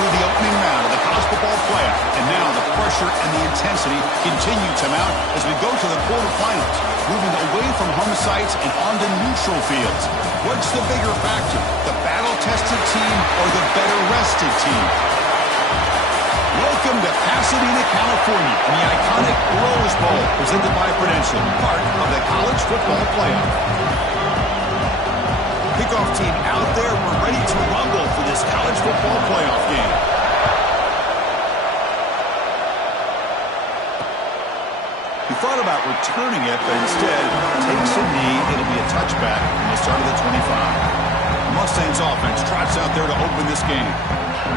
through the opening round of the college football playoff, and now the pressure and the intensity continue to mount as we go to the quarterfinals, moving away from home sites and onto neutral fields. What's the bigger factor, the battle-tested team or the better-rested team? Welcome to Pasadena, California, and the iconic Rose Bowl, presented by Prudential, part of the college football playoff. Kickoff team out there. We're ready to rumble for this college football playoff game. He thought about returning it, but instead takes a knee. It'll be a touchback from the start of the 25. The Mustangs offense trots out there to open this game.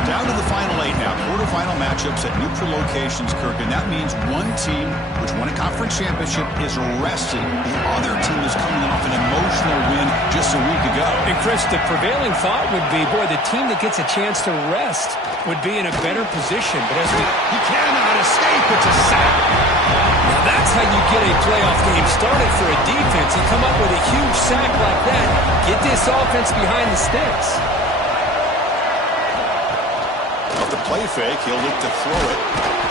Down to the final 8 now. Quarterfinal matchups at neutral locations, Kirk, and that means one team, which won a conference championship, is rested. The other team is coming off an emotional win just a week ago. And, Chris, the prevailing thought would be, boy, the team that gets a chance to rest would be in a better position. But as he cannot escape. It's a sack. Now that's how you get a playoff game started for a defense. You come up with a huge sack like that, get this offense behind the sticks. The play fake, he'll look to throw it.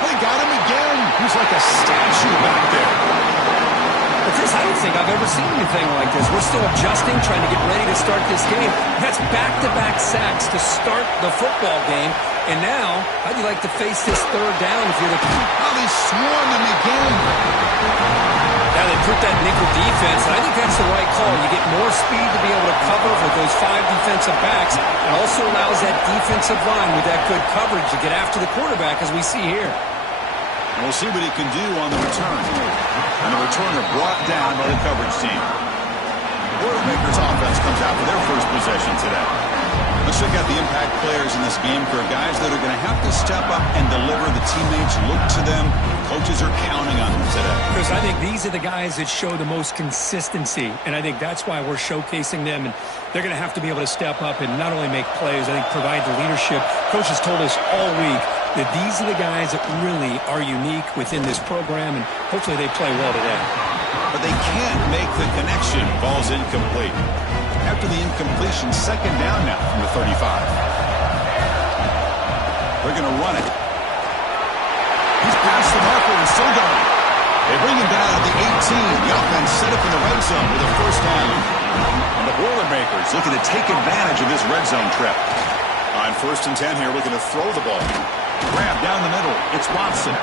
They got him again. He's like a statue back there. But Chris, I don't think I've ever seen anything like this. We're still adjusting, trying to get ready to start this game. That's back-to-back sacks to start the football game. And now, how'd you like to face this third down if you're the... Oh, they swarm him again. Now they put that nickel defense, and I think that's the right call. You get more speed to be able to cover with those 5 defensive backs. It also allows that defensive line with that good coverage to get after the quarterback, as we see here. We'll see what he can do on the return. And the returner brought down by the coverage team. Boilermakers offense comes out for their first possession today. Let's check out the impact players in this game for guys that are going to have to step up and deliver. The teammates look to them. Coaches are counting on them today. Because I think these are the guys that show the most consistency, and I think that's why we're showcasing them. And they're going to have to be able to step up and not only make plays, I think provide the leadership. Coaches told us all week that these are the guys that really are unique within this program, and hopefully they play well today. But they can't make the connection. Ball's incomplete. After the incompletion, second down now from the 35. They're going to run it. He's past the marker and still going. They bring him down at the 18. The offense set up in the red zone with a first down. And the Boilermakers looking to take advantage of this red zone trip. On 1st and 10 here, looking to throw the ball. Grab down the middle. It's Watson.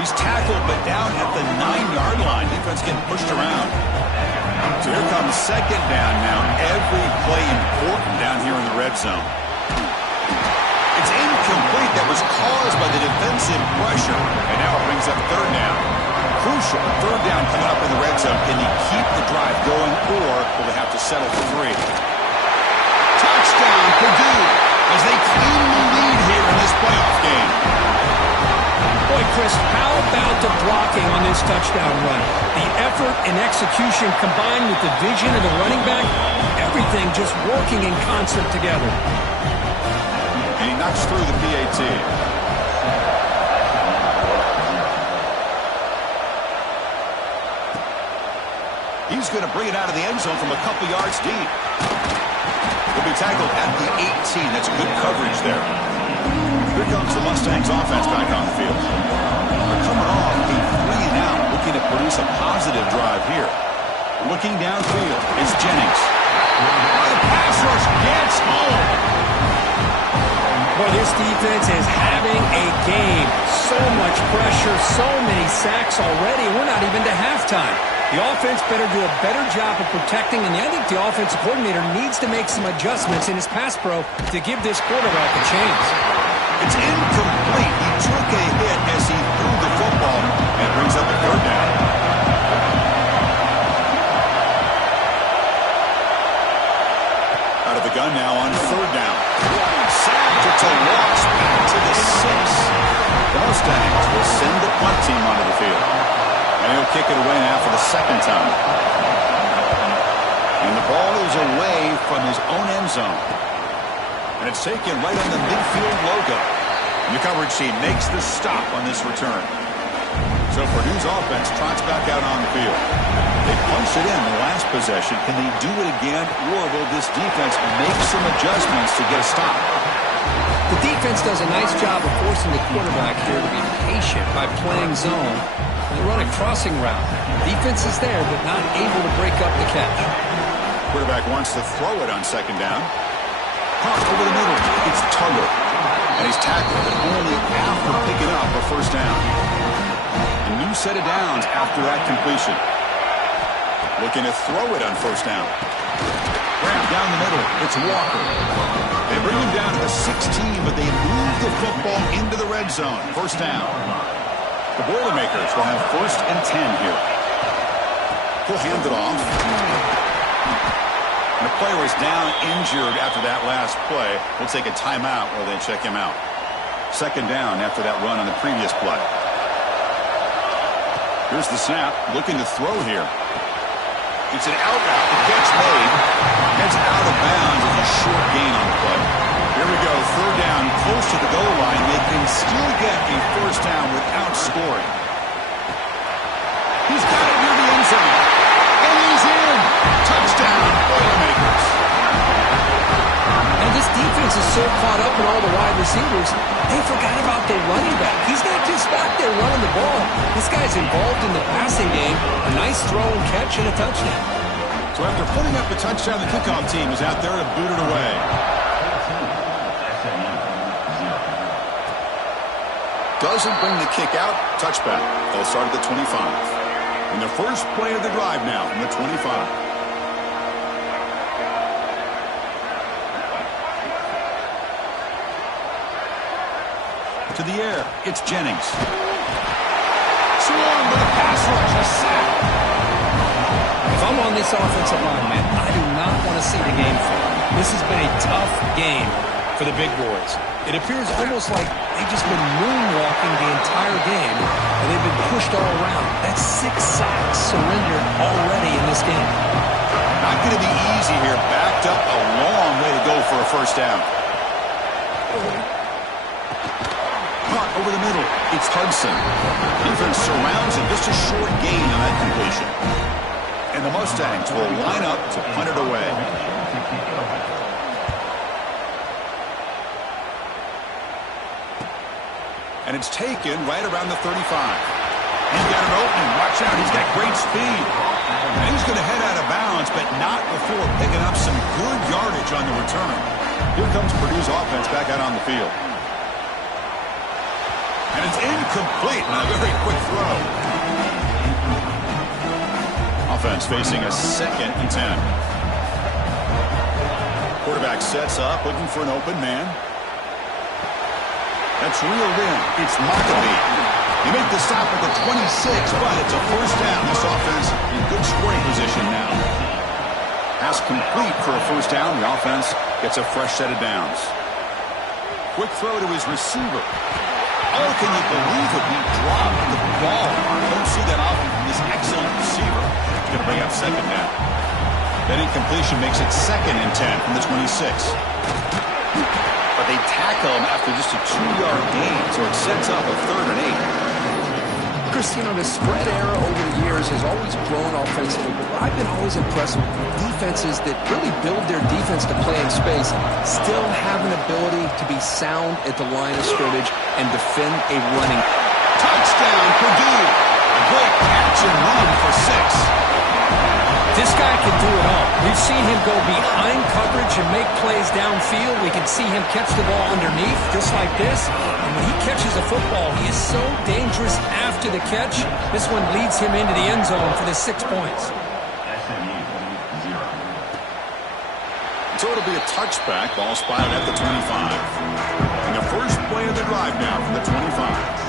He's tackled, but down at the 9-yard line. Defense getting pushed around. So here comes second down now. Every play important down here in the red zone. It's incomplete. That was caused by the defensive pressure. And now it brings up third down. Crucial. Third down coming up in the red zone. Can he keep the drive going, or will they have to settle for 3? Touchdown, Purdue, as they claim the lead here in this playoff game. Boy, Chris, how about the blocking on this touchdown run? The effort and execution combined with the vision of the running back, everything just working in concert together. And he knocks through the PAT. He's going to bring it out of the end zone from a couple yards deep. He'll be tackled at the 18. That's good coverage there. Here comes the Mustangs offense back on the field. They're coming off a 3-and-out, looking to produce a positive drive here. Looking downfield is Jennings. The pass rush gets home. Boy, this defense is having a game. So much pressure, so many sacks already. We're not even to halftime. The offense better do a better job of protecting, and I think the offensive coordinator needs to make some adjustments in his pass pro to give this quarterback a chance. It's incomplete. He took a hit as he threw the football and brings up a third down. Out of the gun now on third down. Sacked. It's a loss back to the 6. The Mustangs will send the punt team onto the field. And he'll kick it away now for the second time. And the ball is away from his own end zone. And it's taken right on the midfield logo. And the coverage team makes the stop on this return. So Purdue's offense trots back out on the field. They punched it in the last possession. Can they do it again, or will this defense make some adjustments to get a stop? The defense does a nice job of forcing the quarterback here to be patient by playing zone. They run a crossing route. Defense is there, but not able to break up the catch. Quarterback wants to throw it on second down. Caught over the middle. It's Tugger. And he's tackled, but only after picking up a first down. A new set of downs after that completion. Looking to throw it on first down. Grab down the middle. It's Walker. They bring him down to the 16, but they move the football into the red zone. First down. The Boilermakers will have 1st and 10 here. He'll hand it off. And the player was down injured after that last play. We'll take a timeout while they check him out. Second down after that run on the previous play. Here's the snap. Looking to throw here. It's an out route. The catch made. Heads out of bounds with a short gain on the play. Here we go. Third down, close to the goal line. They can still get a first down without scoring. He's got it near the end zone. And he's in. Touchdown, Boilermakers. And this defense is so caught up in all the wide receivers, they forgot about their running back. He's not just back there running the ball. This guy's involved in the passing game. A nice throw and catch and a touchdown. So after putting up a touchdown, the kickoff team is out there to boot it away. Doesn't bring the kick out. Touchback. They'll start at the 25. And the first play of the drive now from the 25. To the air. It's Jennings. Swung with a pass rush. A sack. If I'm on this offensive line, man, I do not want to see the game fall. This has been a tough game for the big boys. It appears almost like they've just been moonwalking the entire game, and they've been pushed all around. That's 6 sacks surrendered already in this game. Not going to be easy here. Backed up a long way to go for a first down. Caught over the middle. It's Hudson. Defense surrounds him. Just a short gain on that completion. And the Mustangs will line up to punt it away. And it's taken right around the 35. He's got an opening. Watch out. He's got great speed. And he's going to head out of bounds, but not before picking up some good yardage on the return. Here comes Purdue's offense back out on the field. And it's incomplete on a very quick throw. Offense facing a 2nd and 10. Quarterback sets up, looking for an open man. That's reeled in. It's Maccabee. They make the stop at the 26, but it's a first down. This offense in good scoring position now. Pass complete for a first down. The offense gets a fresh set of downs. Quick throw to his receiver. Oh, can you believe it? He dropped the ball. Don't see that often from this excellent receiver. He's going to bring up second down. That incompletion makes it 2nd and 10 from the 26. But they tackle him after just a 2-yard gain, so it sets up a 3rd and 8. Chris, you know, the spread era over the years has always grown offensively, but I've been always impressed with defenses that really build their defense to play in space, still have an ability to be sound at the line of scrimmage and defend a running. Touchdown, Purdue. A great catch and run for 6. This guy can do it all. We've seen him go behind coverage and make plays downfield. We can see him catch the ball underneath, just like this. And when he catches a football, he is so dangerous after the catch. This one leads him into the end zone for the 6 points. So it'll be a touchback. Ball spotted at the 25. And the first play of the drive now from the 25.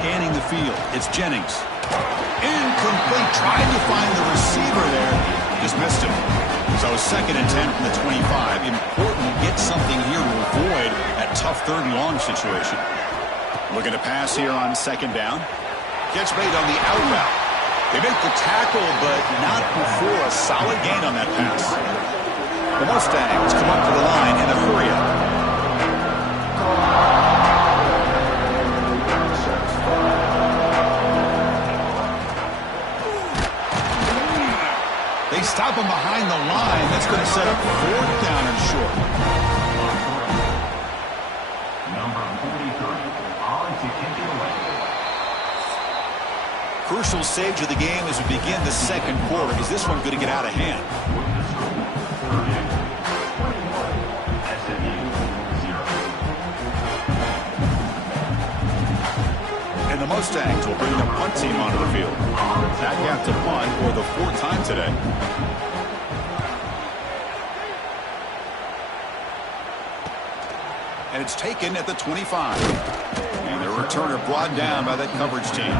Scanning the field. It's Jennings. Incomplete. Trying to find the receiver there. Just missed him. So 2nd and 10 from the 25. Important to get something here to avoid that tough 3rd and long situation. Looking to pass here on 2nd down. Catch made on the out route. They make the tackle, but not before a solid gain on that pass. The Mustangs come up to the line in a hurry-up. They stop him behind the line. That's going to set up 4th down and short. Number 43, on to kick it away. Crucial stage of the game as we begin the second quarter. Is this one going to get out of hand? SMU 0. And the Mustangs will bring the punt team onto the field. Back out to punt for the 4th time today. And it's taken at the 25. And their returner brought down by that coverage team.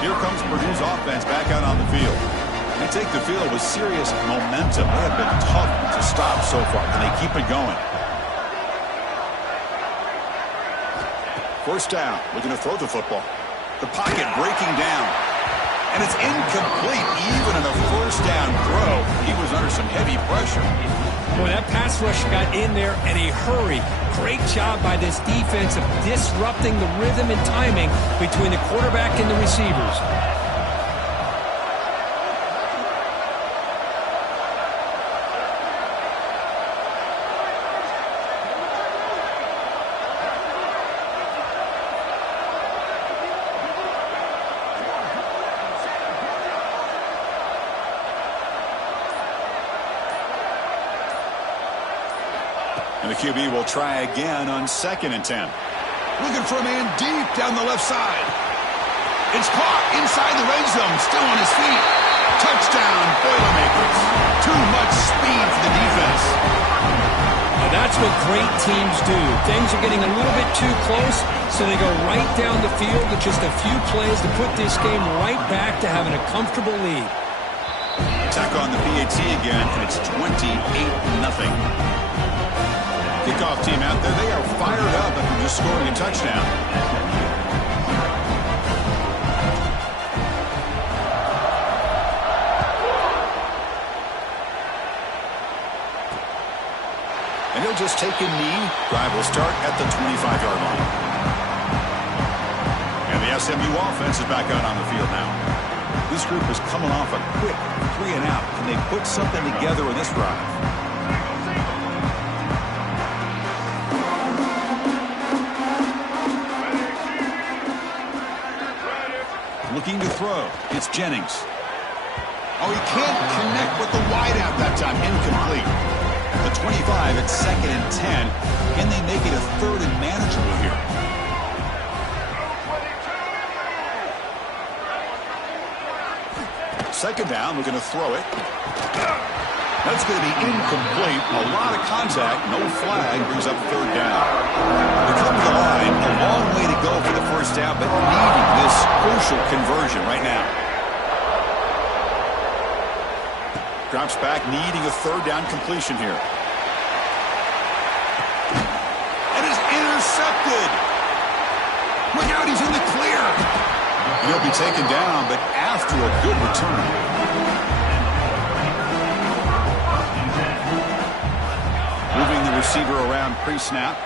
Here comes Purdue's offense back out on the field. They take the field with serious momentum. They have been tough to stop so far. Can they keep it going? First down. Looking to throw the football. The pocket breaking down. And it's incomplete. Even in a first down throw, he was under some heavy pressure. Boy, that pass rush got in there in a hurry. Great job by this defense of disrupting the rhythm and timing between the quarterback and the receivers. And the QB will try again on 2nd and 10. Looking for a man deep down the left side. It's caught inside the red zone, still on his feet. Touchdown, Boilermakers. Too much speed for the defense. Now that's what great teams do. Things are getting a little bit too close, so they go right down the field with just a few plays to put this game right back to having a comfortable lead. Attack on the PAT again, and it's 28-0. Kickoff team out there, they are fired up after just scoring a touchdown. And he'll just take a knee. Drive will start at the 25-yard line. And the SMU offense is back out on the field now. This group is coming off a quick 3-and-out. Can they put something together in this drive? Looking to throw. It's Jennings. Oh, he can't connect with the wideout that time. Incomplete. The 25 at 2nd and 10. Can they make it a 3rd and manageable here? Second down, looking to throw it. That's going to be incomplete. A lot of contact. No flag. Brings up 3rd down. They come to the line. A long way to go for the first down, but needing this crucial conversion right now. Drops back, needing a 3rd down completion here. And is intercepted. Look out, he's in the clear. He'll be taken down, but after a good return. Moving the receiver around pre-snap.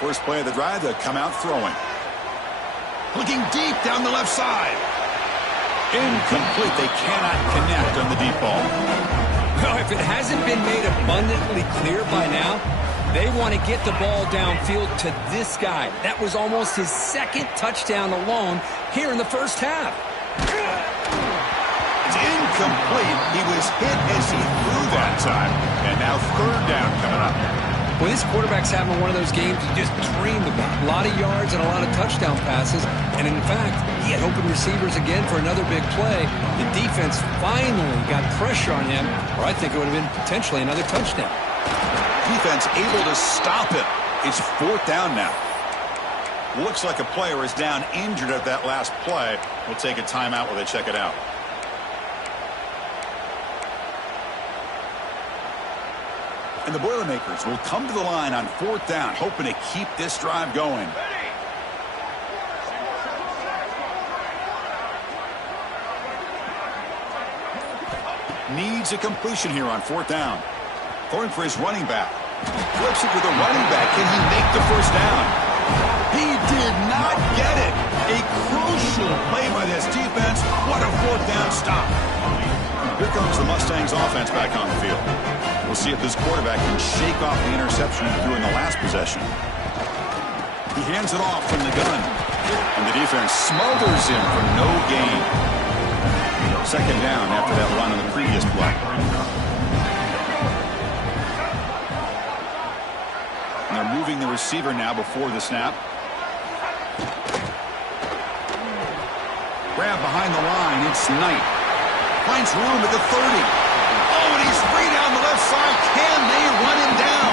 First play of the drive, they come out throwing. Looking deep down the left side. Incomplete. They cannot connect on the deep ball. Well, if it hasn't been made abundantly clear by now, they want to get the ball downfield to this guy. That was almost his 2nd touchdown alone here in the first half. It's incomplete. He was hit as he threw that time. And now 3rd down coming up. Well, this quarterback's having one of those games you just dreamed about. A lot of yards and a lot of touchdown passes. And in fact, he had open receivers again for another big play. The defense finally got pressure on him, or I think it would have been potentially another touchdown. Defense able to stop it. It's 4th down now. Looks like a player is down injured at that last play. We'll take a timeout while they check it out. And the Boilermakers will come to the line on 4th down, hoping to keep this drive going. Needs a completion here on 4th down. Going for his running back. Flips it to the running back. Can he make the first down? He did not get it. A crucial play by this defense. down stop. Here comes the Mustangs offense back on the field. We'll see if this quarterback can shake off the interception he threw in the last possession. He hands it off from the gun. And the defense smothers him for no gain. Second down after that run on the previous play. And they're moving the receiver now before the snap. Grab behind the line. It's Knight. Finds room at the 30. Oh, and he's free down the left side. Can they run him down?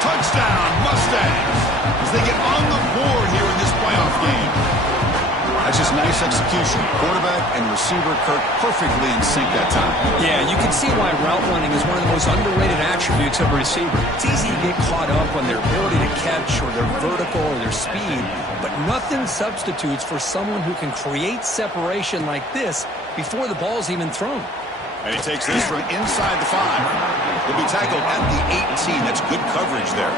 Touchdown, Mustangs, as they get on the board here in this playoff game. That's just nice execution. Quarterback and receiver Kirk perfectly in sync that time. Yeah, you can see why route running is one of the most underrated attributes of a receiver. It's easy to get caught up on their ability to catch or their vertical or their speed, but nothing substitutes for someone who can create separation like this before the ball's even thrown. And he takes this from inside the 5. He'll be tackled at the 18. That's good coverage there.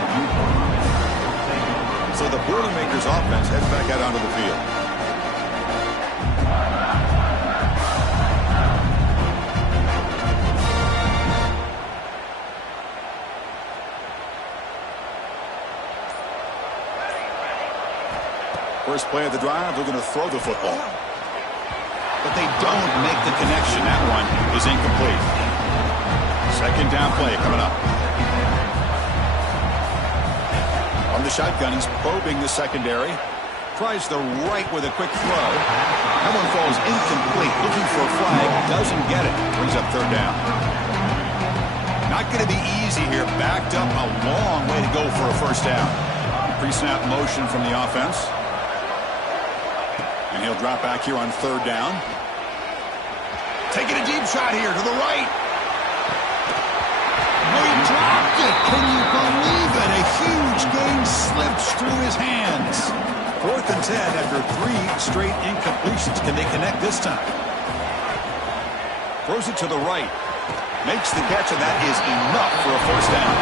So the Boilermakers offense heads back out onto the field. First play of the drive, they're going to throw the football. But they don't make the connection. That one is incomplete. Second down play coming up. On the shotgun, he's probing the secondary. Tries the right with a quick throw. That one falls incomplete. Looking for a flag. Doesn't get it. Brings up third down. Not going to be easy here. Backed up a long way to go for a first down. Pre-snap motion from the offense. And he'll drop back here on third down. Taking a deep shot here to the right. Oh, he dropped it. Can you believe it? A huge gain slips through his hands. 4th and 10 after 3 straight incompletions. Can they connect this time? Throws it to the right. Makes the catch, and that is enough for a first down.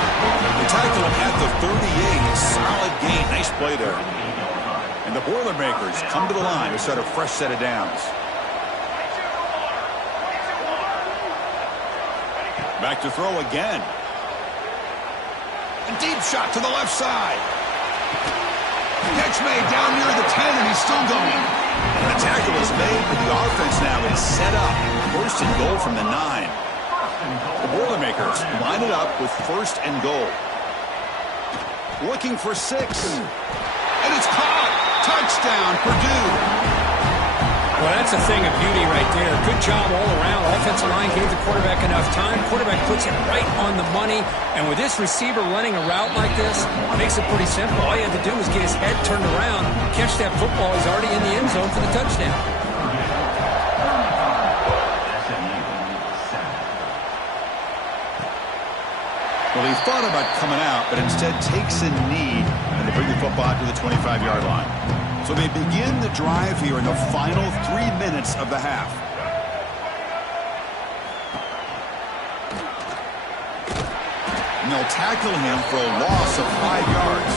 The tackle at the 38. Solid gain. Nice play there. And the Boilermakers come to the line to set a fresh set of downs. Back to throw again. A deep shot to the left side. Catch made down near the 10, and he's still going. And the tackle is made, but the offense now is set up. First and goal from the 9. The Boilermakers line it up with first and goal. Looking for 6. And it's caught. Touchdown, Purdue. Well, that's a thing of beauty right there. Good job all around. Offensive line gave the quarterback enough time. Quarterback puts it right on the money. And with this receiver running a route like this, it makes it pretty simple. All you have to do is get his head turned around, catch that football. He's already in the end zone for the touchdown. Well, he thought about coming out, but instead takes a knee and they bring the football out to the 25-yard line. So they begin the drive here in the final 3 minutes of the half. And they'll tackle him for a loss of 5 yards.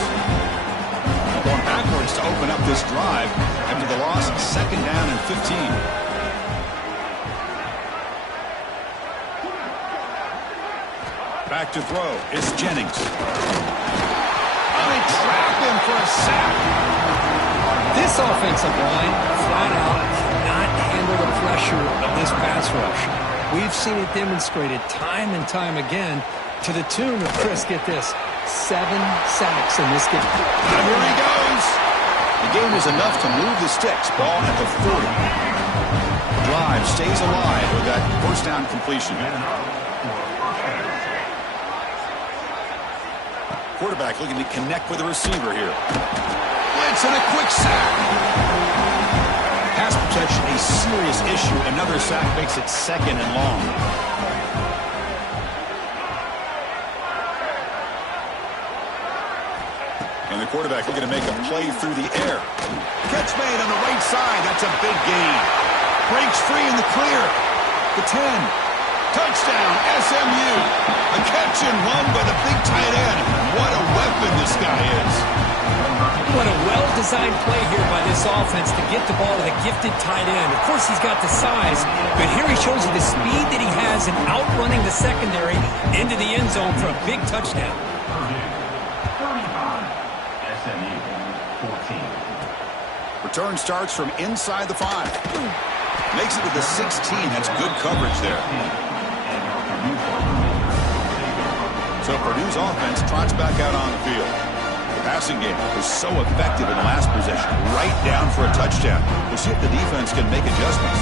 Going backwards to open up this drive after the loss, second down and 15. Back to throw. It's Jennings. Oh, they trap him for a sack. This offensive line, flat out, cannot handle the pressure of this pass rush. We've seen it demonstrated time and time again to the tune of, Chris, get this, 7 sacks in this game. And here he goes. The game is enough to move the sticks. Ball at the 40. Drive stays alive with that first down completion. Quarterback looking to connect with the receiver here. Blitz and a quick sack. Pass protection a serious issue. Another sack makes it second and long. And the quarterback looking to make a play through the air. Catch made on the right side. That's a big gain. Breaks free in the clear. The 10. Touchdown, SMU. A catch and run by the big tight end. What a weapon this guy is. What a well-designed play here by this offense to get the ball to the gifted tight end. Of course, he's got the size, but here he shows you the speed that he has in outrunning the secondary into the end zone for a big touchdown. Purdue, 35. SMU, 14. Return starts from inside the 5. Makes it to the 16. That's good coverage there. So Purdue's offense trots back out on the field. The passing game was so effective in the last possession, right down for a touchdown. We'll see if the defense can make adjustments.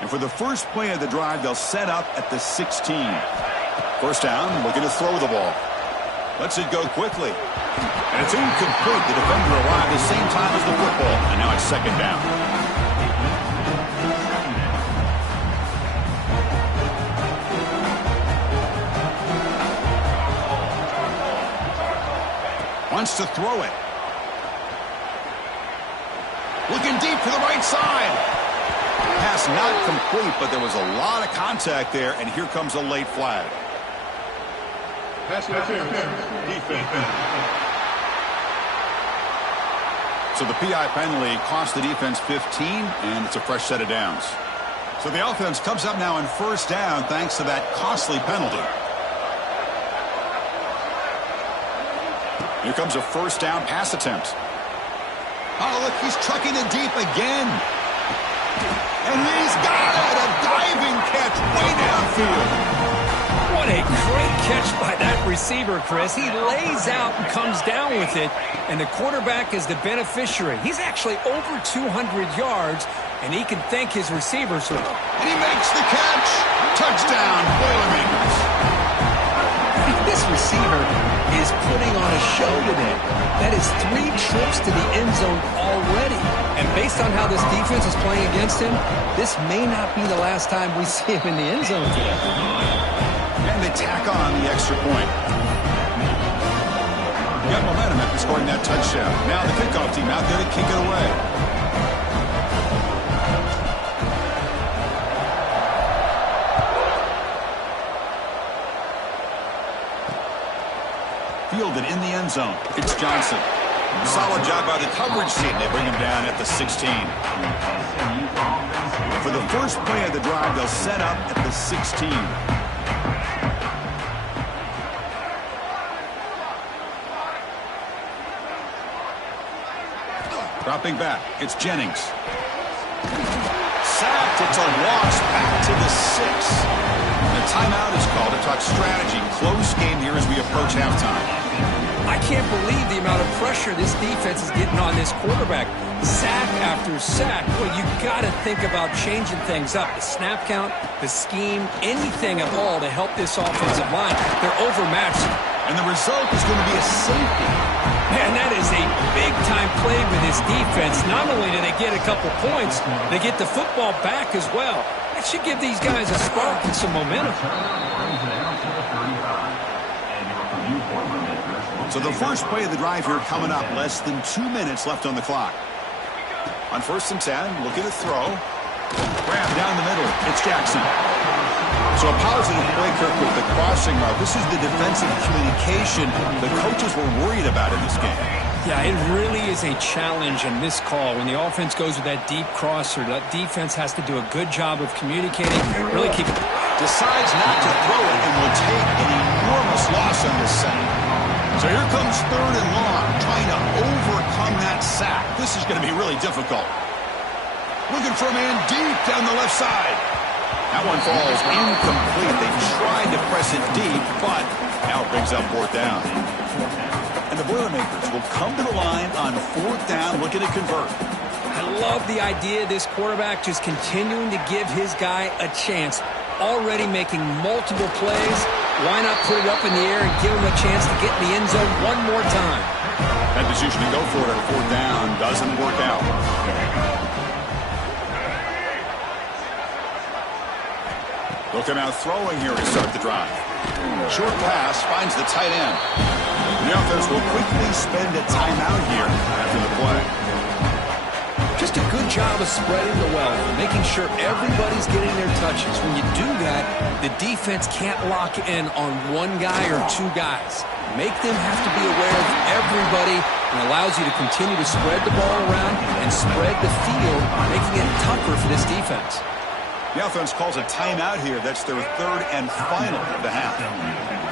And for the first play of the drive, they'll set up at the 16. First down, looking to throw the ball. Lets it go quickly. And it's incomplete. The defender arrived at the same time as the football. And now it's second down. Wants to throw it. Looking deep for the right side. Pass not complete, but there was a lot of contact there, and here comes a late flag. Pass interference. Defense. So the PI penalty cost the defense 15, and it's a fresh set of downs. So the offense comes up now on first down thanks to that costly penalty. Here comes a first down pass attempt. Oh, look, he's trucking it deep again. And he's got it! A diving catch way downfield. What a great catch by that receiver, Chris. He lays out and comes down with it, and the quarterback is the beneficiary. He's actually over 200 yards, and he can thank his receivers. And he makes the catch. Touchdown, Boilermakers. This receiver is putting on a show today. That is 3 trips to the end zone already. And based on how this defense is playing against him, this may not be the last time we see him in the end zone today. And they tack on the extra point. Got momentum after scoring that touchdown. Now the kickoff team out there to kick it away. Fielded in the end zone. It's Johnson. Solid job by the coverage team. They bring him down at the 16. For the first play of the drive, they'll set up at the 16. Dropping back. It's Jennings. Sacked. It's a loss back to the 6. The timeout is called to talk strategy. Close game here as we approach halftime. I can't believe the amount of pressure this defense is getting on this quarterback. Sack after sack. Well, you got to think about changing things up. The snap count, the scheme, anything at all to help this offensive line. They're overmatched. And the result is going to be a safety. Man, that is a big-time play with this defense. Not only do they get a couple points, they get the football back as well. That should give these guys a spark and some momentum. So the first play of the drive here coming up. Less than 2 minutes left on the clock. On first and 10, looking to throw. Grab down the middle. It's Jackson. So a positive play, Kirk, with the crossing route. This is the defensive communication the coaches were worried about in this game. Yeah, it really is a challenge in this call. When the offense goes with that deep crosser, that defense has to do a good job of communicating. Really keep it. Decides not to throw it and will take an enormous loss on this set. So here comes third and long, trying to overcome that sack. This is going to be really difficult. Looking for a man deep down the left side. That one falls incomplete. They tried to press it deep, but now it brings up fourth down. And the Boilermakers will come to the line on fourth down, looking to convert. I love the idea of this quarterback just continuing to give his guy a chance. Already making multiple plays. Why not put it up in the air and give him a chance to get in the end zone one more time? That decision to go for it on fourth down doesn't work out. They'll come out throwing here to start the drive. Short pass finds the tight end. The offense will quickly spend a timeout here after the play. Just a good job of spreading the wealth, making sure everybody's getting their touches. When you do that, the defense can't lock in on one guy or two guys. Make them have to be aware of everybody, and allows you to continue to spread the ball around and spread the field, making it tougher for this defense. The offense calls a timeout here. That's their third and final of the half.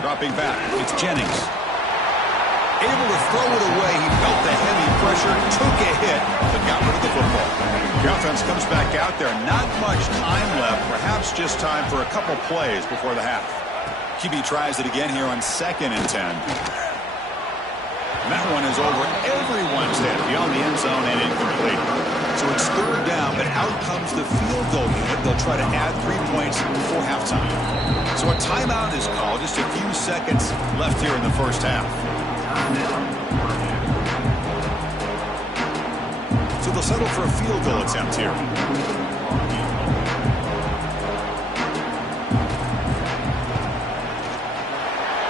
Dropping back, it's Jennings. Able to throw it away. He felt the heavy pressure, took a hit, but got rid of the football. The offense comes back out there. Not much time left. Perhaps just time for a couple plays before the half. QB tries it again here on 2nd and 10. And that one is over everyone's head beyond the end zone and incomplete. So it's third down, but out comes the field goal unit. They'll try to add 3 points before halftime. So a timeout is called. Just a few seconds left here in the first half. So they'll settle for a field goal attempt here.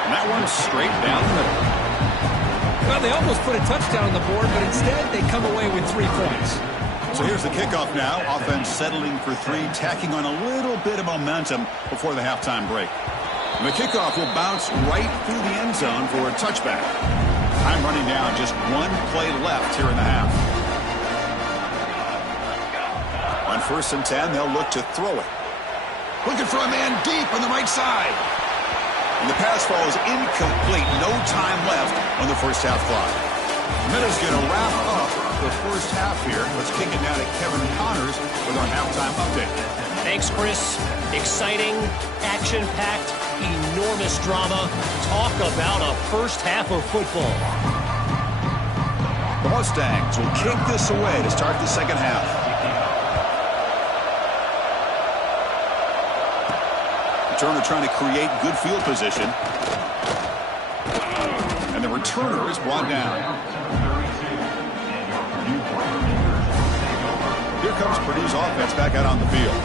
And that one's straight down the middle. Well, they almost put a touchdown on the board, but instead they come away with 3 points. So here's the kickoff now. Offense settling for 3, tacking on a little bit of momentum before the halftime break. And the kickoff will bounce right through the end zone for a touchback. Time running down, just 1 play left here in the half. On 1st and 10, they'll look to throw it. Looking for a man deep on the right side. And the pass ball is incomplete. No time left on the first half clock. Minutes going to wrap up the first half here. Let's kick it down to Kevin Connors with our halftime update. Thanks, Chris. Exciting, action-packed, enormous drama. Talk about a first half of football. The Mustangs will kick this away to start the second half. Returner trying to create good field position. And the returner is brought down. Here comes Purdue's offense back out on the field.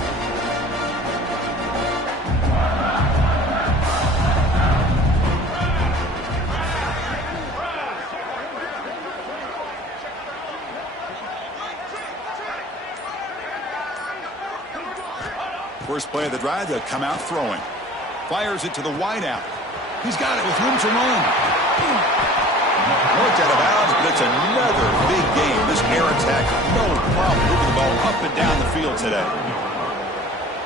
First play of the drive, they'll come out throwing. Fires it to the wideout. He's got it with room to run. Worked out of bounds, but it's another big game. This air attack, no problem moving the ball up and down the field today.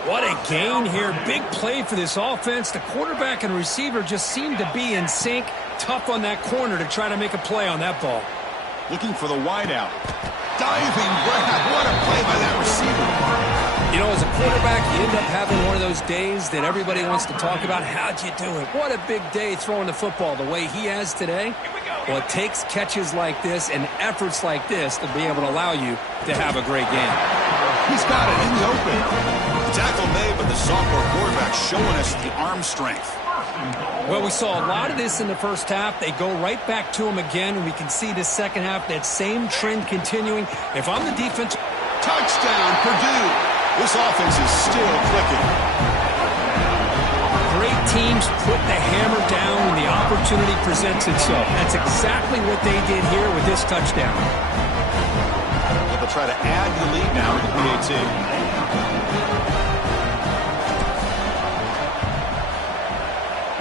What a gain here. Big play for this offense. The quarterback and receiver just seem to be in sync. Tough on that corner to try to make a play on that ball. Looking for the wideout. Diving grab. What a play by that receiver. You know, as a quarterback, you end up having one of those days that everybody wants to talk about. How'd you do it? What a big day throwing the football the way he has today. Well, it takes catches like this and efforts like this to be able to allow you to have a great game. He's got it in the open. The tackle made, but the sophomore quarterback showing us the arm strength. Well, we saw a lot of this in the first half. They go right back to him again, and we can see the second half, that same trend continuing. If I'm the defense... Touchdown, Purdue. This offense is still clicking. Great teams put the hammer down when the opportunity presents itself. That's exactly what they did here with this touchdown. Well, they'll try to add to the lead now with the PAT.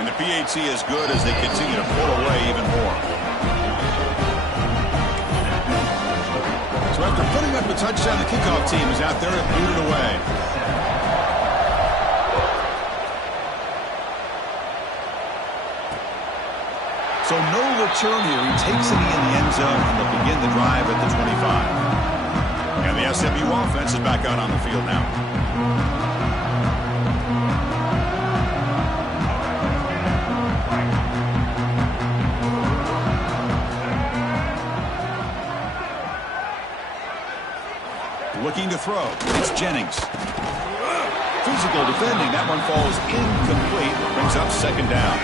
And the PAT is good as they continue to pull away even more. So after putting up a touchdown, the kickoff team is out there to boot it away. So no return here. He takes it in the end zone, and they'll begin the drive at the 25. And the SMU offense is back out on the field now. Looking to throw. It's Jennings. Physical defending. That one falls incomplete. Brings up second down.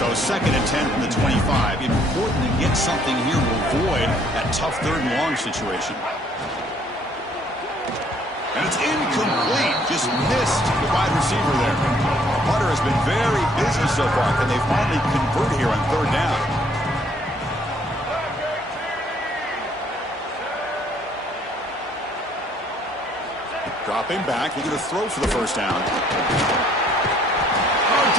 So 2nd and 10 from the 25. Important to get something here to avoid that tough 3rd and long situation. And it's incomplete. Just missed the wide receiver there. Hunter has been very busy so far. Can they finally convert here on 3rd down? Dropping back, looking to throw for the first down. Oh,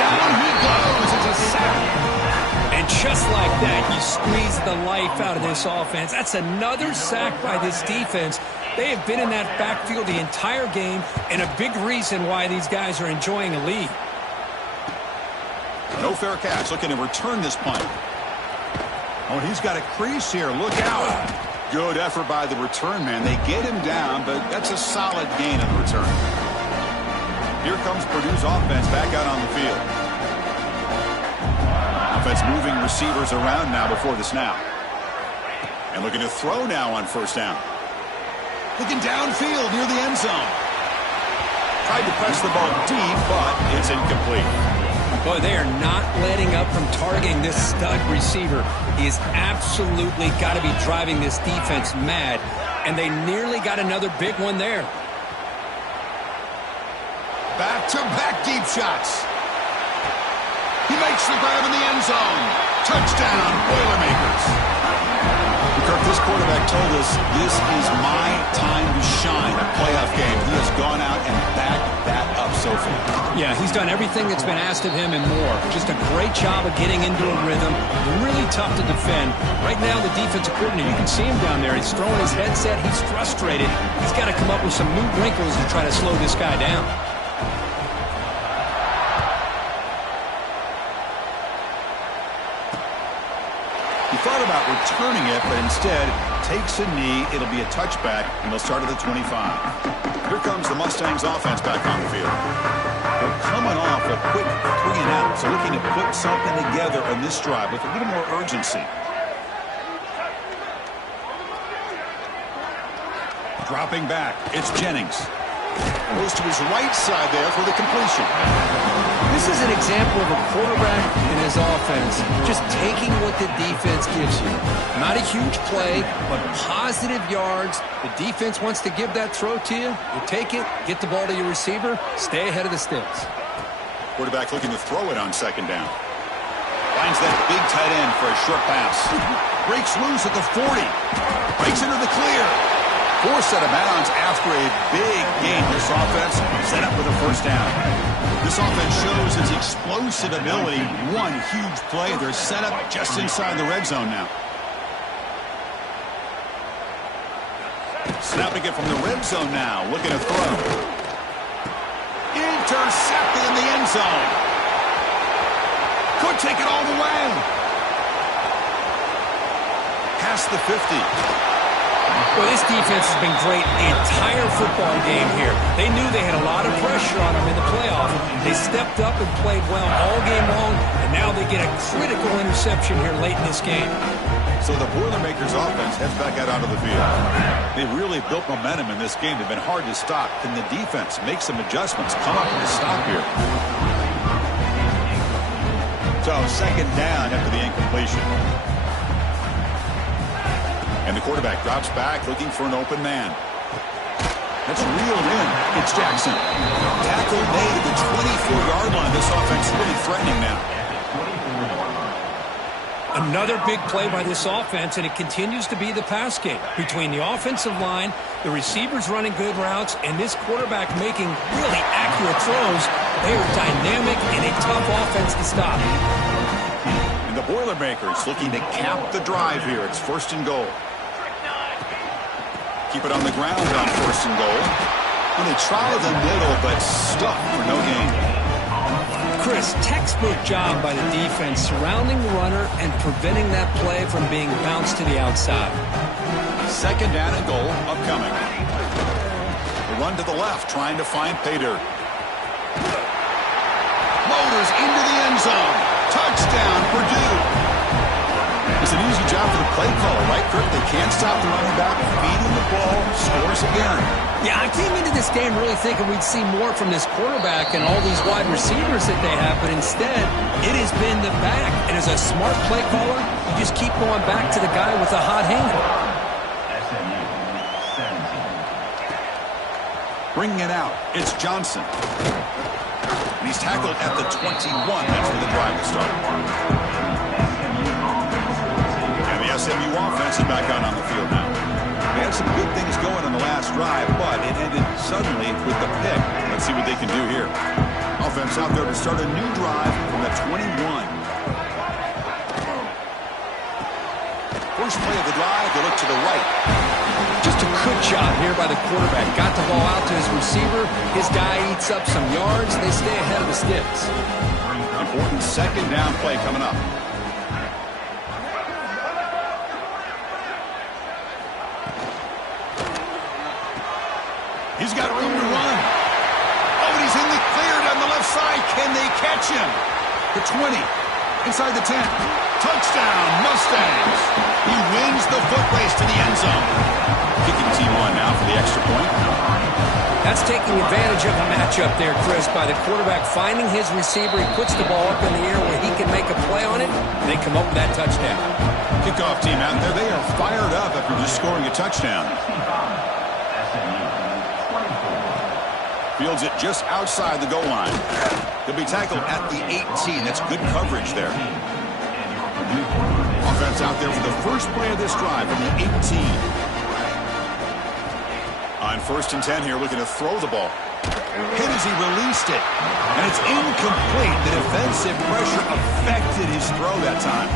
down he goes. It's a sack. And just like that, you squeeze the life out of this offense. That's another sack by this defense. They have been in that backfield the entire game, and a big reason why these guys are enjoying a lead. No fair catch. Looking to return this punt. Oh, he's got a crease here. Look out. Good effort by the return man. They get him down, but that's a solid gain on the return. Here comes Purdue's offense back out on the field. Offense moving receivers around now before the snap. And looking to throw now on first down. Looking downfield near the end zone. Tried to press the ball deep, but it's incomplete. Boy, they are not letting up from targeting this stud receiver. He has absolutely got to be driving this defense mad, and they nearly got another big one there. Back-to-back deep shots. He makes the grab in the end zone. Touchdown, Boilermakers. Kirk, this quarterback told us this is my time to shine, a playoff game. He has gone out and backed that up so far. Yeah, he's done everything that's been asked of him and more. Just a great job of getting into a rhythm. Really tough to defend. Right now, the defensive coordinator, you can see him down there. He's throwing his headset. He's frustrated. He's got to come up with some new wrinkles to try to slow this guy down. Thought about returning it, but instead takes a knee. It'll be a touchback, and they'll start at the 25. Here comes the Mustangs offense back on the field. They're coming off a quick 3-and-out, so looking to put something together on this drive with a little more urgency. Dropping back, it's Jennings. Goes to his right side there for the completion. This is an example of a quarterback and his offense just taking what the defense gives you. Not a huge play, but positive yards. The defense wants to give that throw to you. You take it, get the ball to your receiver, stay ahead of the sticks. Quarterback looking to throw it on second down. Finds that big tight end for a short pass. Breaks loose at the 40. Breaks into the clear. Forced out of bounds after a big gain. This offense set up with a first down. This offense shows its explosive ability. One huge play. They're set up just inside the red zone now. Snapping it from the red zone now. Looking to throw. Intercepted in the end zone. Could take it all the way. Past the 50. Well, this defense has been great the entire football game here. They knew they had a lot of pressure on them in the playoff. They stepped up and played well all game long, and now they get a critical interception here late in this game. So the Boilermakers offense heads back out onto the field. They really built momentum in this game. They've been hard to stop. Can the defense make some adjustments, come up with a stop here? So second down after the incompletion. And the quarterback drops back, looking for an open man. That's reeled in. It's Jackson. Tackle made at the 24-yard line. This offense is really threatening now. Another big play by this offense, and it continues to be the pass game. Between the offensive line, the receivers running good routes, and this quarterback making really accurate throws, they are dynamic and a tough offense to stop. And the Boilermakers looking to cap the drive here. It's first and goal. Keep it on the ground on first and goal. And they try the middle, but stuck for no gain. Chris, textbook job by the defense surrounding the runner and preventing that play from being bounced to the outside. Second down and goal upcoming. The run to the left, trying to find pay dirt. Motors into the end zone. Touchdown, Purdue. It's an easy job for the play caller, right, Kirk? They can't stop the running back, feeding the ball, scores again. Yeah, I came into this game really thinking we'd see more from this quarterback and all these wide receivers that they have, but instead, it has been the back. And as a smart play caller, you just keep going back to the guy with the hot hand. SMU 17. Bringing it out, it's Johnson. And he's tackled at the 21. That's where the drive will start. And the SMU offense is back out on the field now. They had some good things going on the last drive, but it ended suddenly with the pick. Let's see what they can do here. Offense out there to start a new drive from the 21. First play of the drive, they look to the right. Just a good job here by the quarterback. Got the ball out to his receiver. His guy eats up some yards. They stay ahead of the sticks. Important second down play coming up. He's got room to run. Oh, and he's in the clear down the left side. Can they catch him? The 20. Inside the 10. Touchdown, Mustangs. He wins the foot race to the end zone. Kicking team on now for the extra point. That's taking advantage of the matchup there, Chris, by the quarterback finding his receiver. He puts the ball up in the air where he can make a play on it, and they come up with that touchdown. Kickoff team out there, they are fired up after just scoring a touchdown. Fields it just outside the goal line. He'll be tackled at the 18. That's good coverage there. Offense out there for the first play of this drive from the 18. On 1st and 10 here, looking to throw the ball. Hit as he released it. And it's incomplete. The defensive pressure affected his throw that time.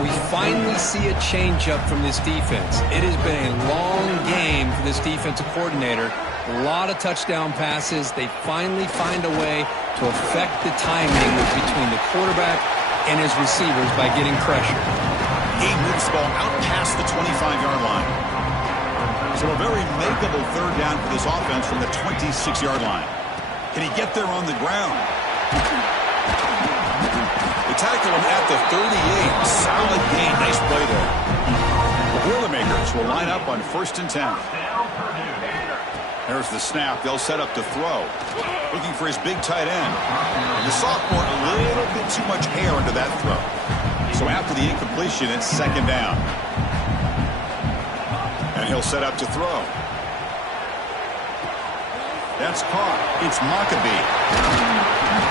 We finally see a changeup from this defense. It has been a long game for this defensive coordinator. A lot of touchdown passes. They finally find a way to affect the timing between the quarterback and his receivers by getting pressure. He moves the ball out past the 25-yard line. So a very makeable third down for this offense from the 26-yard line. Can he get there on the ground? They tackle him at the 38. Solid gain. Nice play there. The Boilermakers will line up on 1st and 10. There's the snap. They'll set up to throw. Looking for his big tight end. And the sophomore, a little bit too much air into that throw. So after the incompletion, it's 2nd down. And he'll set up to throw. That's caught. It's Maccabee.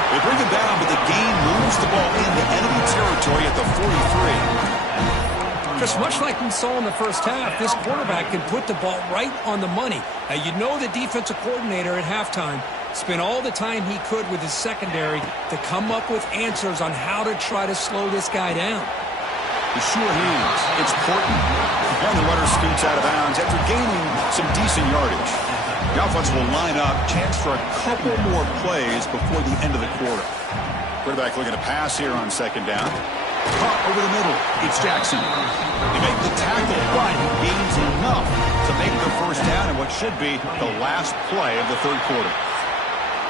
They bring him down, but the gain moves the ball into enemy territory at the 43. Just much like we saw in the first half, this quarterback can put the ball right on the money. Now, you know the defensive coordinator at halftime spent all the time he could with his secondary to come up with answers on how to try to slow this guy down. The sure hands. It's Portland. And the runner scoots out of bounds after gaining some decent yardage. The offense will line up. Chance for a couple more plays before the end of the quarter. Quarterback looking to pass here on 2nd down. Caught over the middle. It's Jackson. They make the tackle, but he gains enough to make the first down in what should be the last play of the 3rd quarter.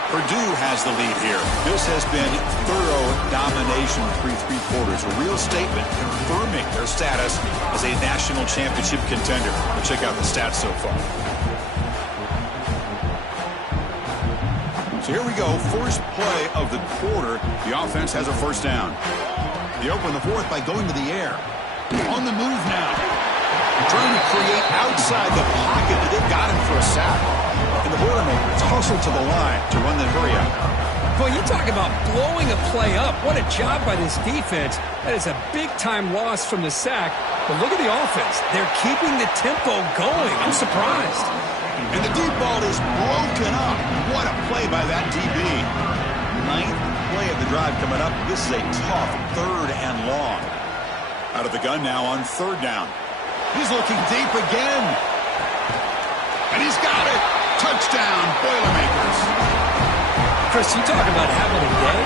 Purdue has the lead here. This has been thorough domination through 3 quarters. A real statement confirming their status as a national championship contender. We'll check out the stats so far. So here we go. First play of the quarter. The offense has a first down. They open the 4th by going to the air. On the move now. Trying to create outside the pocket, but they've got him for a sack. And the Boilermakers hustle to the line to run the hurry up. Boy, you talk about blowing a play up. What a job by this defense. That is a big-time loss from the sack. But look at the offense. They're keeping the tempo going. I'm surprised. And the deep ball is broken up. What a play by that DB. 9th play of the drive coming up. This is a tough 3rd and long. Out of the gun now on 3rd down. He's looking deep again. And he's got it. Touchdown, Boilermakers. Chris, you talk about having a day.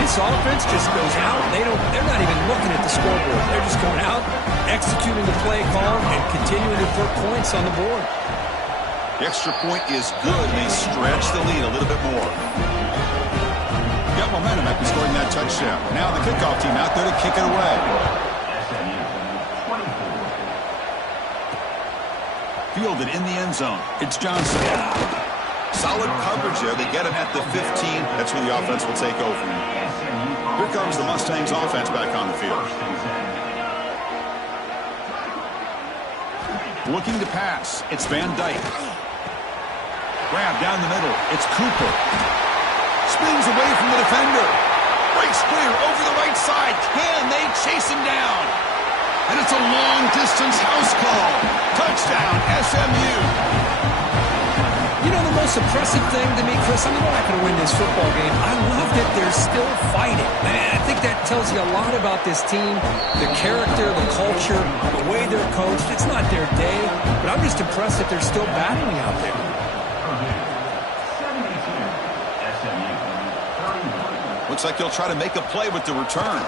This offense just goes out. They're not even looking at the scoreboard. They're just going out, executing the play call, and continuing to put points on the board. The extra point is good. They stretch the lead a little bit more. Got momentum after scoring that touchdown. Now the kickoff team out there to kick it away. Fielded in the end zone. It's Johnson. Solid coverage there. They get him at the 15. That's where the offense will take over. Here comes the Mustangs offense back on the field. Looking to pass. It's Van Dyke. Grab down the middle. It's Cooper. Spins away from the defender. Breaks clear over the right side. Can they chase him down? And it's a long-distance house call. Touchdown, SMU. You know, the most impressive thing to me, Chris, I mean, they're not going to win this football game. I love that they're still fighting. Man, I think that tells you a lot about this team, the character, the culture, the way they're coached. It's not their day, but I'm just impressed that they're still battling out there. Looks like he'll try to make a play with the return.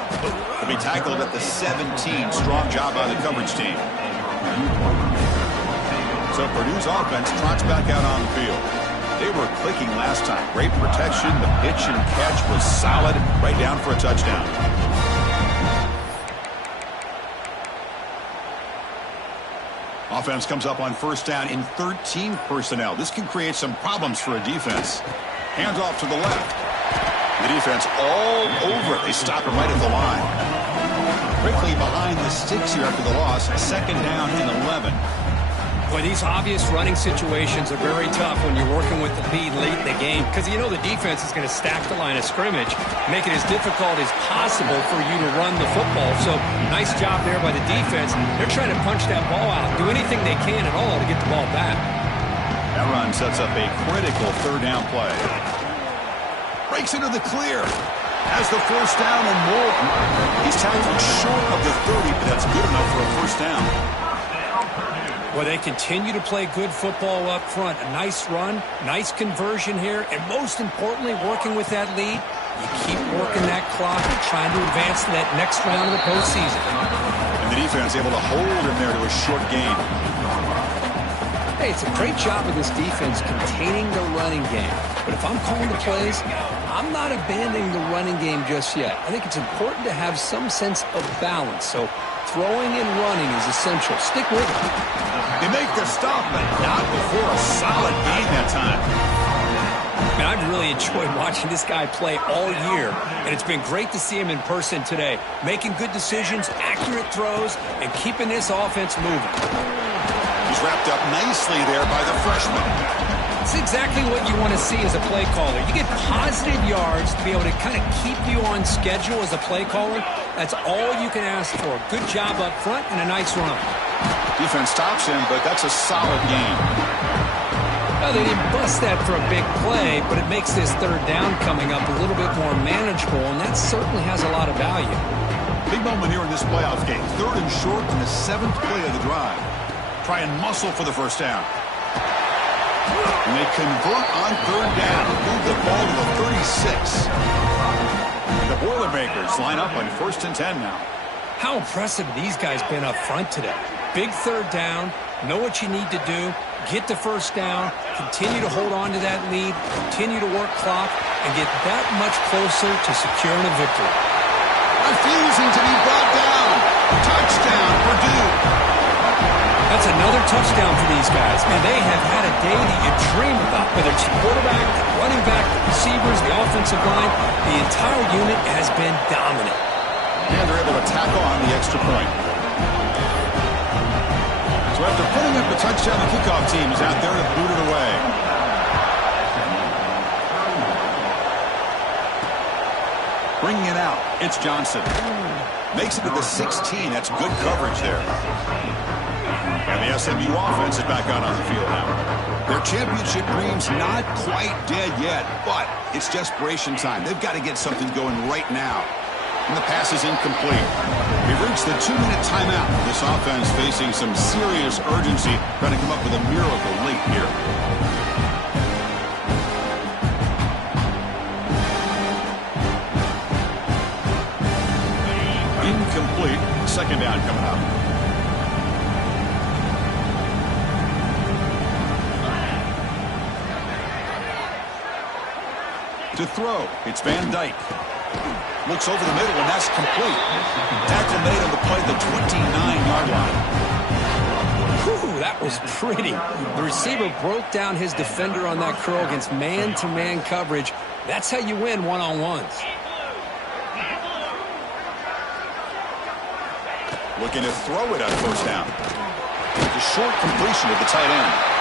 He'll be tackled at the 17. Strong job by the coverage team. So Purdue's offense trots back out on the field. They were clicking last time. Great protection. The pitch and catch was solid. Right down for a touchdown. Offense comes up on first down in 13 personnel. This can create some problems for a defense. Hands off to the left. The defense all over it. They stop him right at the line. Quickly behind the sticks here after the loss. Second down and 11. Boy, these obvious running situations are very tough when you're working with the lead late in the game because you know the defense is going to stack the line of scrimmage, make it as difficult as possible for you to run the football. So nice job there by the defense. They're trying to punch that ball out, do anything they can at all to get the ball back. That run sets up a critical third down play. Breaks into the clear. Has the first down and more. He's tackled short of the 30, but that's good enough for a first down. Well, they continue to play good football up front. A nice run, nice conversion here, and most importantly, working with that lead, you keep working that clock and trying to advance to that next round of the postseason. And the defense able to hold him there to a short gain. Hey, it's a great job of this defense containing the running game. But if I'm calling the plays, I'm not abandoning the running game just yet. I think it's important to have some sense of balance. So throwing and running is essential. Stick with it. They make the stop, but not before a solid gain that time. Man, I've really enjoyed watching this guy play all year, and it's been great to see him in person today, making good decisions, accurate throws, and keeping this offense moving. He's wrapped up nicely there by the freshman. It's exactly what you want to see as a play caller. You get positive yards to be able to kind of keep you on schedule as a play caller. That's all you can ask for. Good job up front and a nice run. Defense stops him, but that's a solid gain. Well, they didn't bust that for a big play, but it makes this third down coming up a little bit more manageable, and that certainly has a lot of value. Big moment here in this playoff game. Third and short in the 7th play of the drive. Try and muscle for the first down. And they convert on third down. Move the ball to the 36. And the Boilermakers line up on 1st and 10 now. How impressive these guys been up front today. Big third down. Know what you need to do. Get the first down. Continue to hold on to that lead. Continue to work clock. And get that much closer to securing a victory. Refusing to be brought down. Touchdown, Purdue. That's another touchdown for these guys. Man, they have had a day that you dream about, whether it's quarterback, running back, the receivers, the offensive line. The entire unit has been dominant. And they're able to tack on the extra point. So after putting up a touchdown, the kickoff team is out there to boot it away. Bringing it out, it's Johnson. Makes it to the 16. That's good coverage there. And the SMU offense is back out on the field now. Their championship dream's not quite dead yet, but it's desperation time. They've got to get something going right now. And the pass is incomplete. We've reached the 2-minute timeout. This offense facing some serious urgency, trying to come up with a miracle late here. Incomplete. Second down coming up. To throw, it's Van Dyke. Looks over the middle, and that's complete. Tackle made on the play, the 29-yard line. Whew, that was pretty. The receiver broke down his defender on that curl against man-to-man coverage. That's how you win one-on-ones. Looking to throw it on first down. The short completion of the tight end.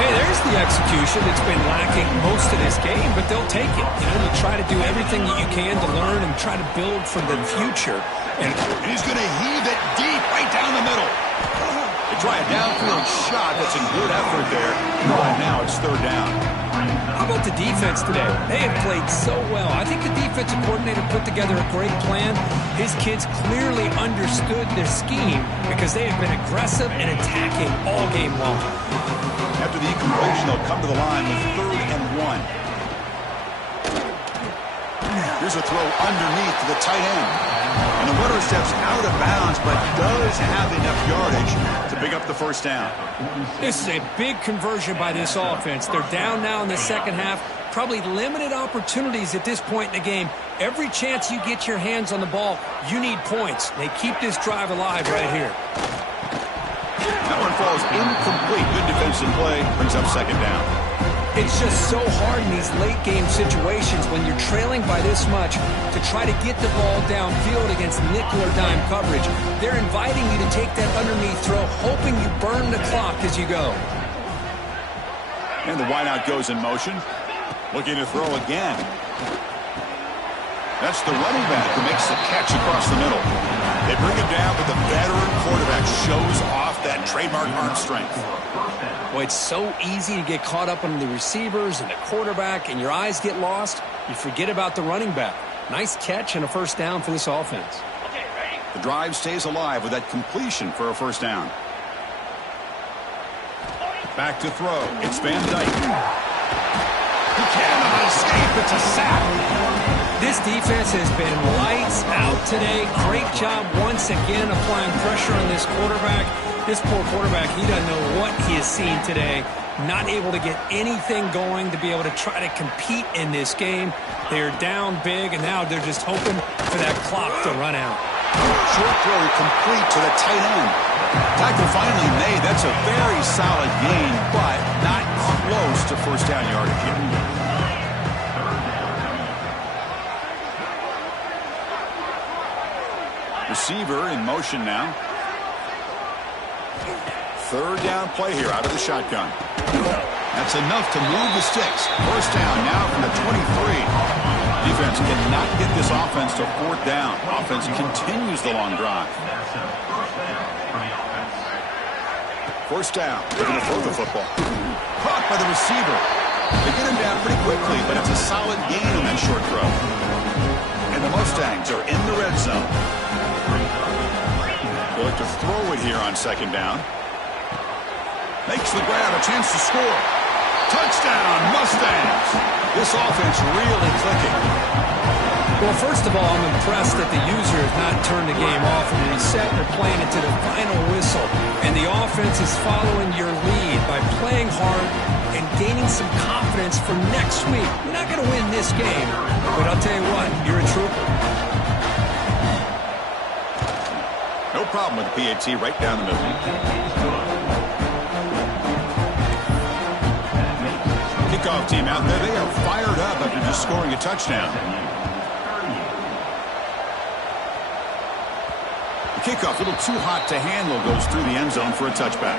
Hey, there's the execution that's been lacking most of this game, but they'll take it. You know, you try to do everything that you can to learn and try to build for the future. And he's going to heave it deep right Try a downfield shot. That's a good effort there. Right now it's third down. How about the defense today? They have played so well. I think the defensive coordinator put together a great plan. His kids clearly understood their scheme because they have been aggressive and attacking all game long. After the incompletion, they'll come to the line with 3rd and 1. Here's a throw underneath to the tight end. And the runner steps out of bounds, but does have enough yardage to pick up the first down. This is a big conversion by this offense. They're down now in the second half. Probably limited opportunities at this point in the game. Every chance you get your hands on the ball, you need points. They keep this drive alive right here. That one falls incomplete. Good defensive play. Brings up second down. It's just so hard in these late-game situations when you're trailing by this much to try to get the ball downfield against nickel or dime coverage. They're inviting you to take that underneath throw, hoping you burn the clock as you go. And the wideout goes in motion. Looking to throw again. That's the running back who makes the catch across the middle. They bring it down, but the veteran quarterback shows off that trademark arm strength. Boy, it's so easy to get caught up on the receivers and the quarterback, and your eyes get lost. You forget about the running back. Nice catch and a first down for this offense. The drive stays alive with that completion for a first down. Back to throw. It's Van Dyke. He cannot escape. It's a sack. This defense has been lights out today. Great job once again applying pressure on this quarterback. This poor quarterback, he doesn't know what he has seen today. Not able to get anything going to be able to try to compete in this game. They're down big, and now they're just hoping for that clock to run out. Short throw complete to the tight end. Tackle finally made. That's a very solid gain, but not close to first down yardage yet. Receiver in motion now. Third down play here out of the shotgun. That's enough to move the sticks. First down now from the 23. Defense cannot get this offense to fourth down. Offense continues the long drive. First down. They're going to throw the football. Caught by the receiver. They get him down pretty quickly, but it's a solid gain on that short throw. And the Mustangs are in the red zone. They'll look to throw it here on second down. Makes the grab, a chance to score. Touchdown, Mustangs. This offense really clicking. Well, first of all, I'm impressed that the user has not turned the game off and reset. They're playing it to the final whistle. And the offense is following your lead by playing hard and gaining some confidence for next week. You're not going to win this game, but I'll tell you what, you're a trooper. No problem with the PAT right down the middle. Kickoff team out there, they are fired up after just scoring a touchdown. The kickoff, a little too hot to handle, goes through the end zone for a touchback.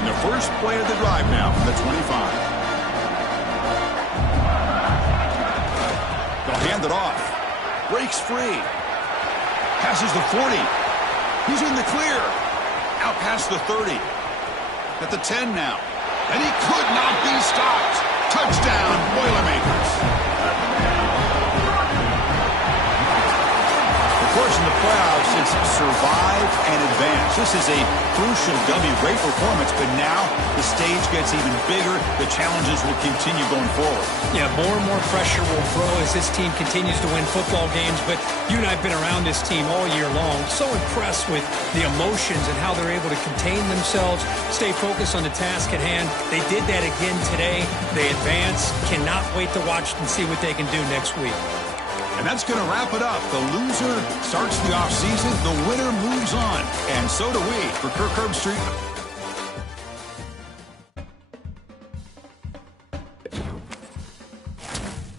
And the first play of the drive now from the 25. They'll hand it off. Breaks free. Passes the 40. He's in the clear. Out past the 30. At the 10 now. And he could not be stopped. Touchdown, Boilermakers. Of course, in the playoffs, it's survive and advance. This is a crucial W. Great performance, but now the stage gets even bigger. The challenges will continue going forward. Yeah, more and more pressure will grow as this team continues to win football games, but you and I have been around this team all year long. So impressed with the emotions and how they're able to contain themselves, stay focused on the task at hand. They did that again today. They advance. Cannot wait to watch and see what they can do next week. And that's going to wrap it up. The loser starts the offseason. The winner moves on. And so do we. For Kirk Herbstreit,